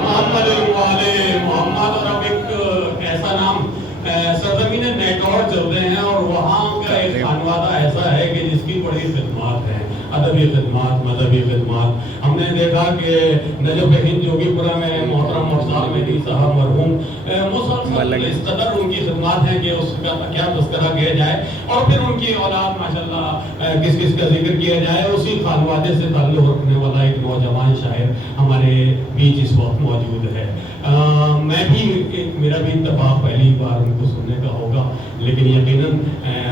محمد محمد اور اب ایک ایسا نام سرزمین نیٹور چل رہے ہیں اور وہاں کا ایک خانوادہ ایسا ہے کہ جس کی بڑی خدمات ہیں، ادبی خدمات، مذہبی خدمات. ہم نے دیکھا کہ نجف ہند جوگی پورہ میں محترم مرسال مہدی صاحب مرحوم مسلسل اس قدر ان کی خدمات ہیں کہ اس کا کیا تذکرہ کیا جائے، اور پھر ان کی اولاد ماشاءاللہ کس کس کا ذکر کیا جائے. اسی خانوادے سے تعلق رکھنے والا ایک نوجوان شاعر ہمارے بیچ اس وقت موجود ہے. میں بھی میرا بھی اتفاق پہلی بار ان کو سننے کا ہوگا، لیکن یقیناً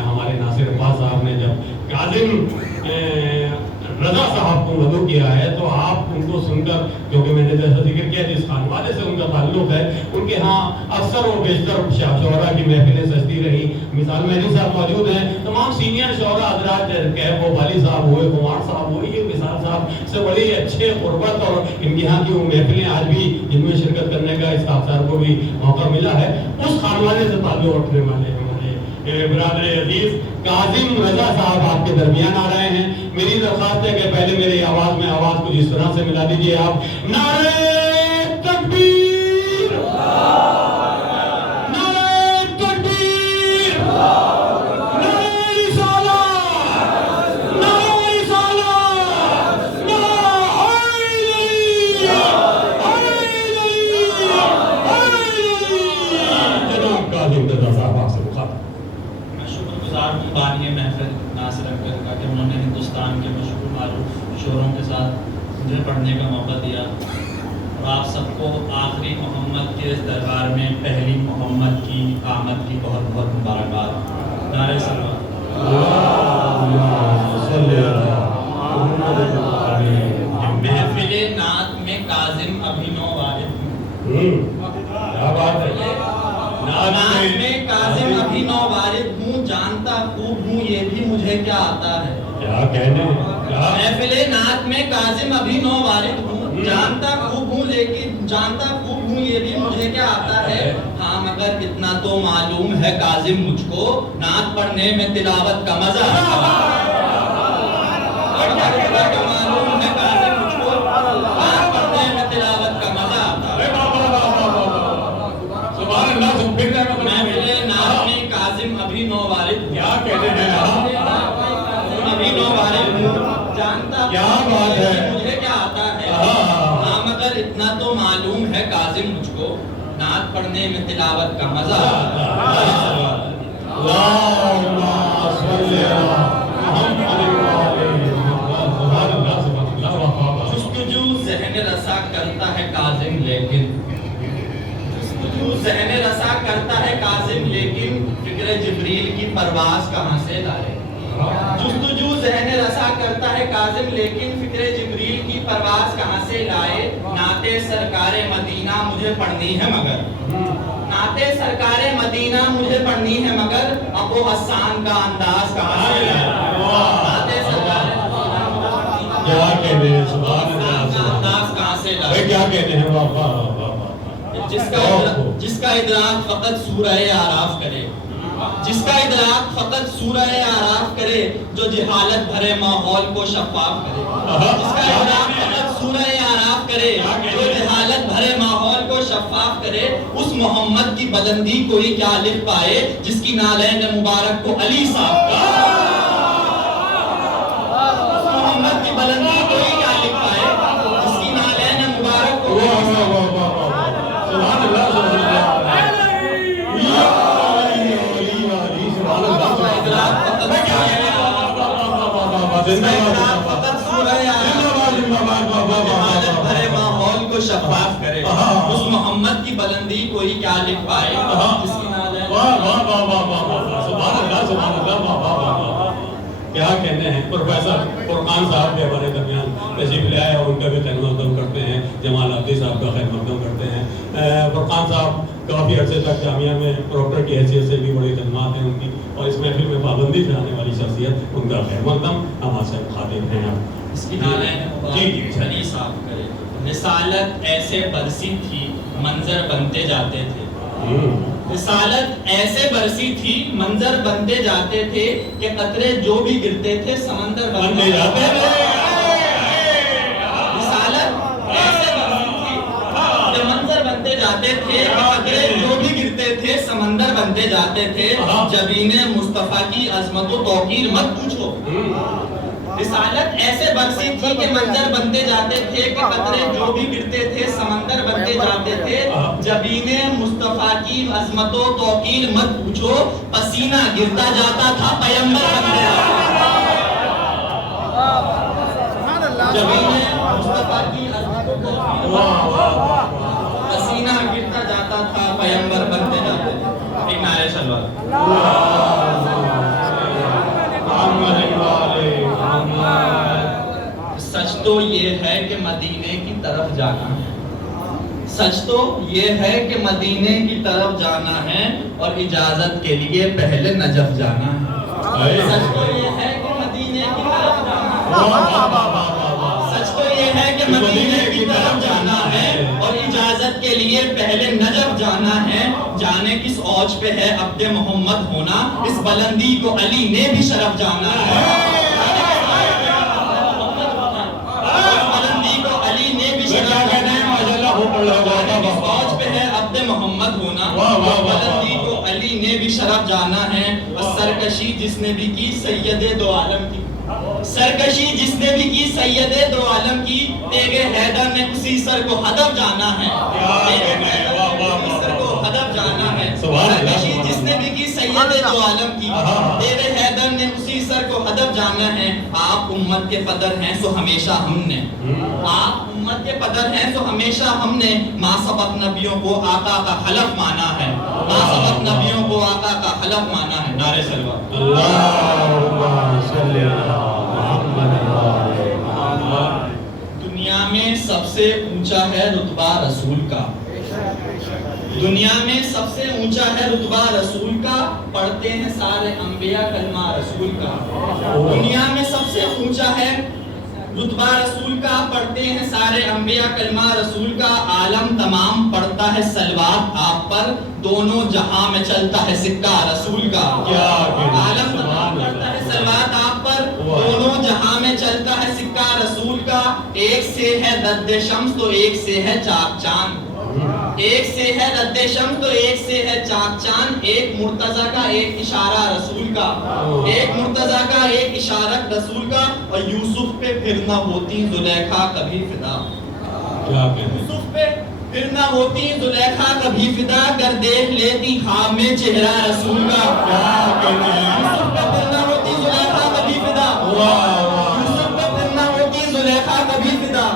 ہمارے ناصر عباس صاحب نے جب کاظم رضا صاحب کو مدعو کیا ہے تو آپ ان کو سن کر، کیونکہ میں نے جیسا ذکر کیا جس خانوادے سے ان کا تعلق ہے، ان کے ہاں اکثر و بیشتر شعراء کی محفلیں سجتی رہی. مثال مہدی صاحب موجود ہیں، تمام سینئر شعراء حضرات کیف وبالی صاحب ہوئے، کمار صاحب ہوئے، یہ مثال صاحب سے بڑی اچھے قربت اور ان کے ہاں کی وہ محفلیں آج بھی جن میں شرکت کرنے کا اس صاحب کو بھی موقع ملا ہے، اس خانوادے سے تعلق رکھنے والے ہمارے برادر عزیز کاظم رضا صاحب آپ کے درمیان آ رہے ہیں. میری درخواست ہے کہ پہلے میری آواز میں آواز کچھ اس طرح سے ملا دیجئے آپ. نعرہ تکبیر، نعرہ تکبیر، نعرہ رسالت، نعرہ رسالت، نعرہ حیدری، حیدری، حیدری. جناب کاظم رضا صاحب آپ سے مخاطب. شکر گزار ہوں بانی محفل ناصر اکبر کا کہ انہوں نے ہندوستان کے مشہور معروف شعروں کے ساتھ مجھے پڑھنے کا موقع دیا، اور آپ سب کو آخری محمد کے اس دربار میں پہلی محمد کی آمد کی بہت بہت مبارکباد. نعرہ سلوات. محفل نعت میں کاظم ابھی نو وارد ہوں. نعت میں کاظم ابھی نو وارد ہوں، جانتا خوب ہوں یہ بھی مجھے کیا آتا ہے. کیا کہنے محفل نعت میں کاظم ابھی نو وارد ہوں، جانتا خوب ہوں لیکن جانتا خوب ہوں یہ بھی مجھے کیا آتا ہے. ہاں مگر اتنا تو معلوم ہے کاظم مجھ کو، نعت پڑھنے میں تلاوت کا مزہ آتا ہے. معلوم ہے کاظم مجھ کو، نعت پڑھنے میں تلاوت کا مزہ آتا ہے. محفل نعت میں کاظم ابھی نو وارد ہوں، کیا کہتے ہیں ابھی نو وارد ہوں، جانتا کیا بات ہے، مجھے کیا آتا ہے. ہاں مگر اتنا تو معلوم ہے کاظم مجھ کو، نعت پڑھنے میں تلاوت کا مزہ آتا ہے. جستجو ذہن رسا کرتا ہے کاظم لیکن، جستجو ذہن رسا کرتا ہے کاظم لیکن، فکر جبریل کی پرواز کہاں سے لائے. جستجو ذہن رسا کرتا ہے کاظم لیکن، فکر جبریل کی پرواز کہاں سے لائے. نعت سرکار مدینہ مجھے پڑھنی ہے مگر، نعت سرکار مدینہ مجھے پڑھنی ہے مگر، ابو حسان کا انداز کہاں سے لائے. نعت سرکار کیا کہتے ہیں سبحان اللہ، انداز کہاں سے لائے. کیا کہتے ہیں جس کا ادراک فقط سورہ اعراف کرے، جس کا ادراک فقط سورہ اعراف کرے، جو جہالت بھرے ماحول کو شفاف کرے. جس کا ادراک فقط سورہ اعراف کرے، جو جہالت بھرے ماحول کو شفاف کرے. اس محمد کی بلندی کوئی کیا لکھ پائے، جس کی نالین مبارک کو علی صاحب کا. اس محمد کی بلندی کوئی کیا لکھ پائے، جس کی نالین مبارک کو سبحان اللہ، فقط سورہ جہالت بھرے ماحول کو شفاف کرے. اس محمد کی بلندی کوئی کیا لکھ پائے، جس کی نالین. کیا کہتے ہیں. پروفیسر فرقان صاحب بھی ہمارے درمیان تشریف لے آئے اور ان کا بھی خیر مقدم کرتے ہیں. جمال عبدی صاحب کا خیر مقدم کرتے ہیں. فرقان صاحب کافی عرصے تک جامعہ میں پروکٹر کی حیثیت سے بھی بڑی خدمات ہیں ان کی، اور اس محفل میں پابندی سے آنے والی شخصیت، ان کا خیر مقدم ہم آپ سے مخاطب ہیں. اس کی نالین مبارک علی صاحب کرے. رسالت ایسے برسی تھی منظر بنتے جاتے تھے. رسالت ایسے برسی تھی منظر بنتے جاتے تھے کہ قطرے جو بھی گرتے تھے سمندر بنتے جاتے تھے. رسالت بنتے جاتے تھے جبین مصطفیٰ کی عظمت و توقیر مت پوچھو. رسالت ایسے برسی تھی کہ منظر بنتے جاتے تھے کہ قطرے جو بھی گرتے تھے سمندر بنتے جاتے تھے. جبین مصطفیٰ کی عظمت و توقیر مت پوچھو, پسینہ گرتا جاتا تھا پیمبر بنتے جبین مصطفیٰ کی عظمت و توقیر پسینہ گرتا جاتا تھا پیمبر بنتے جاتے تھے. ایک نعرہ صلوات. سچ تو یہ ہے کہ مدینے کی طرف جانا ہے, سچ تو یہ ہے کہ مدینے کی طرف جانا ہے اور اجازت کے لیے پہلے نجف جانا ہے. سچ تو یہ ہے کہ مدینے کی طرف جانا ہے, سچ تو یہ ہے کہ مدینے کی طرف جانا ہے اور اجازت کے لیے پہلے نجف جانا ہے. جانے کس اوج پہ ہے عبد محمد ہونا, اس بلندی کو علی نے بھی شرف جانا ہے. فوج پہ ہے عبد محمد ہونا, بلندی کو علی نے بھی شرف جانا ہے. سرکشی جس نے بھی کی سید دو عالم کی, سرکشی جس نے بھی کی سید دو عالم کی, تیغ حیدر نے اسی سر کو ہدف جانا ہے. سر کو ہدف جانا ہے. سرکشی جس نے بھی کی سید دو عالم کی, تیغ حیدر نے اسی سر کو ہدف جانا ہے. آپ امت کے پدر ہیں سو ہمیشہ ہم نے, آپ امت کے پدر ہیں تو ہمیشہ ہم نے ما سبق نبیوں کو آقا کا حلف مانا ہے, ما سبق نبیوں کو آقا کا حلف مانا ہے. نعرہ صلوات. اللہم صلی علی محمد. دنیا میں سب سے اونچا ہے رتبہ رسول کا, دنیا میں سب سے اونچا ہے رتبہ رسول کا, پڑھتے ہیں سارے انبیاء کلمہ رسول کا. دنیا میں سب سے اونچا ہے رتبہ رسول کا, پڑھتے ہیں سارے انبیاء کلمہ رسول کا. عالم تمام پڑھتا ہے سلوات آپ پر, دونوں جہاں میں چلتا ہے سکہ رسول کا. عالم تمام پڑھتا ہے سلوات آپ پر, دونوں جہاں میں چلتا ہے سکہ رسول کا. ایک سے ہے رد شمس تو ایک سے ہے چاک چاند, ایک سے ہے رد شمس تو ایک سے ہے چاک چاند. ایک مرتضی کا ایک اشارہ رسول کا, ایک مرتضی کا ایک اشارہ رسول کا. اور یوسف پہ پھر نہ ہوتی زلیخا کبھی فدا, یوسف پہ پھر نہ ہوتی زلیخا کبھی فدا, گر دیکھ لیتی خواب میں چہرہ رسول کا. یوسف پہ پھر نہ ہوتی زلیخا کبھی فدا, یوسف پہ پھر نہ ہوتی زلیخا کبھی فدا,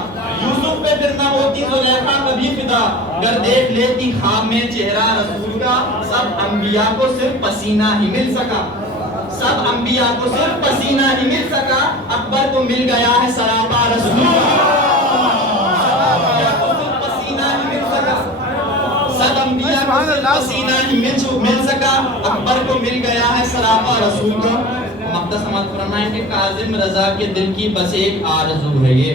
یوسف پہ پھر نہ ہوتی زلیخا کبھی فدا, گر دیکھ لیتی خواب میں چہرہ رسول کا. سب انبیاء کو صرف پسینہ ہی مل سکا, سب انبیاء کو صرف پسینہ ہی مل سکا. اکبر کو مل گیا ہے سراپا رسول کا, سب انبیاء کو صرف پسینہ ہی مل سکا, سب انبیاء کو صرف پسینہ ہی مل سکا. اکبر کو مل گیا ہے سراپا رسول کا. مقدس سماعت فرمائیں کہ کاظم رضا کے دل کی بس ایک آرزو ہے یہ,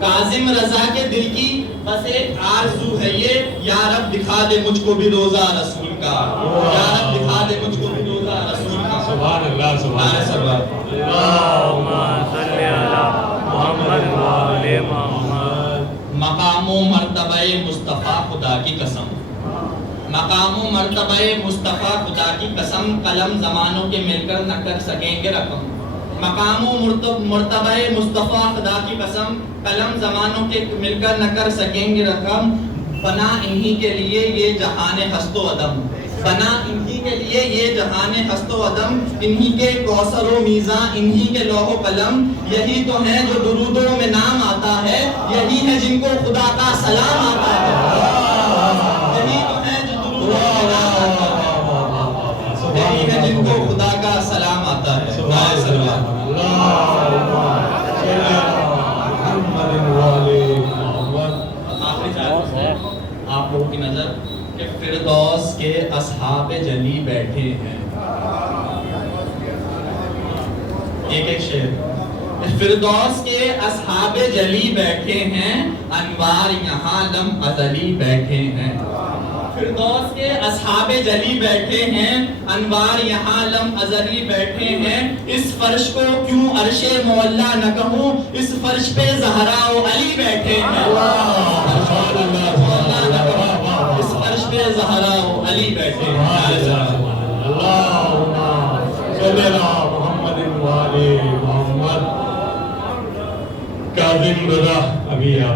کاظم رضا کے دل کی بس ایک آرزو ہے یہ, یا رب دکھا دے مجھ کو بھی روزہ رسول کا, یا رب دکھا دے مجھ کو بھی روزہ رسول کا. سبحان اللہ, سبحان اللہ. اللہم صلی علی محمد و آل محمد. مقام و مرتبہ مصطفیٰ خدا کی قسم, مقام و مرتبہ مصطفیٰ خدا کی قسم, قلم زمانوں کے مل کر نہ کر سکیں گے رقم. مقام و مرتبہ مصطفیٰ خدا کی قسم, قلم زمانوں کے مل کر نہ کر سکیں گے رقم. بنا انہی کے لیے یہ جہان ہست و عدم, بنا انہی کے لیے یہ جہان ہست و عدم. انہی کے کوثر و میزاں, انہی کے لوح و قلم, یہی تو ہیں جو درودوں میں نام آتا ہے, یہی ہے جن کو خدا کا سلام آتا ہے, یہی تو ہیں جو درودوں میں نام آتا ہے, یہی ہے جن کو خدا کا سلام آتا ہے. آپ لوگوں کی نظر کہ فردوس کے اصحاب جلی بیٹھے ہیں, ایک ایک شعر. فردوس کے اصحاب جلی بیٹھے ہیں, انوار یہاں لم ازلی بیٹھے ہیں. فردوس کے اصحاب جلی بیٹھے ہیں, انوار یہاں لم ازلی بیٹھے ہیں. اس فرش کو کیوں عرش مولا نہ کہوں, اس فرش پہ زہرا و علی بیٹھے ہیں. اس فرش پہ زہرا و علی بیٹھے ہیں اللہم صلی علی محمد و آل محمد. کاظم رضا ابھی آپ